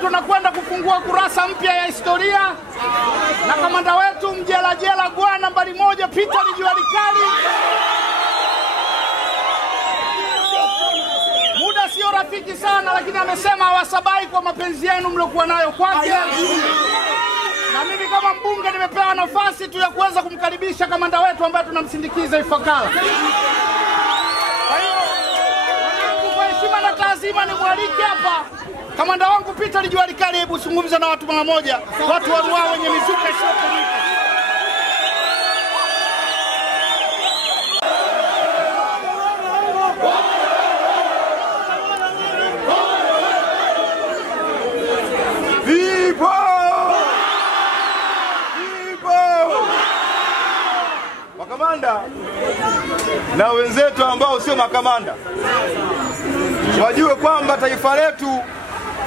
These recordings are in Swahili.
tunakwenda kufungua kurasa mpya ya historia na kamanda wetu mjela Gwa nambari 1 Peter Lijualikali. Muda sio rafiki sana, lakini amesema hawasabai kwa mapenzi yenu mliokuwa nayo kwake. Na mimi kama mbunge nimepewa nafasi tu ya kuweza kumkaribisha kamanda wetu ambaye tunamsindikiza Ifakara. Kwa hiyo kwa heshima na taazima ni mwalike hapa kamanda wangu Peter Lijualikali, hebu zungumza na watu mara moja, watu wa Ruaha wenye mizuka isiyokuliko. Makamanda na wenzetu ambao sio makamanda wajue kwamba taifa letu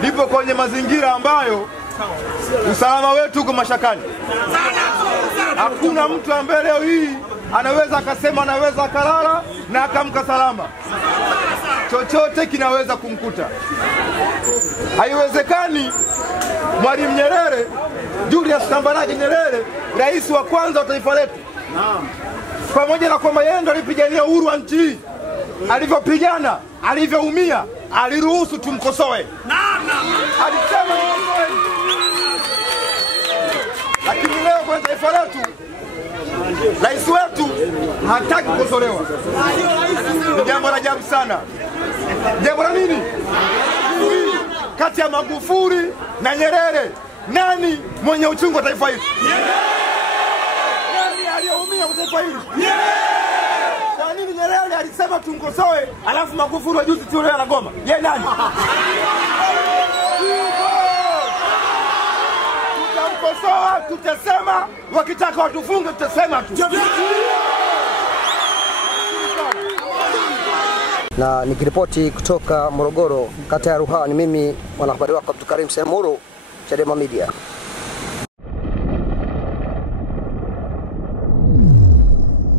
lipo kwenye mazingira ambayo usalama wetu uko mashakani. Hakuna mtu ambaye leo hii anaweza akasema anaweza akalala na akamka salama. Chochote kinaweza kumkuta. Haiwezekani Mwalimu Nyerere, Julius Kambarage Nyerere, rais wa kwanza wa taifa letu, pamoja na kwamba yeye ndo alipigania uhuru wa nchi hii, alivyopigana, alivyoumia, aliruhusu tumkosoe. Alisema lakini leo kwa taifa letu rais wetu hataki kukosolewa. Ni jambo la ajabu sana. Jambo la nini? Kati ya Magufuli na Nyerere, nani mwenye uchungu wa taifa hili? Nani aliyeumia kwa taifa hili? Kwa nini Nyerere alisema tumkosoe, alafu Magufuli wa juzi tu leo anagoma? Yeye nani? Tutamkosoa, tutasema, wakitaka watufunge tutasema tu. Na nikiripoti kutoka Morogoro, kata ya Ruaha, ni mimi mwanahabari wako Abdulkarim Semuru, Chadema Media.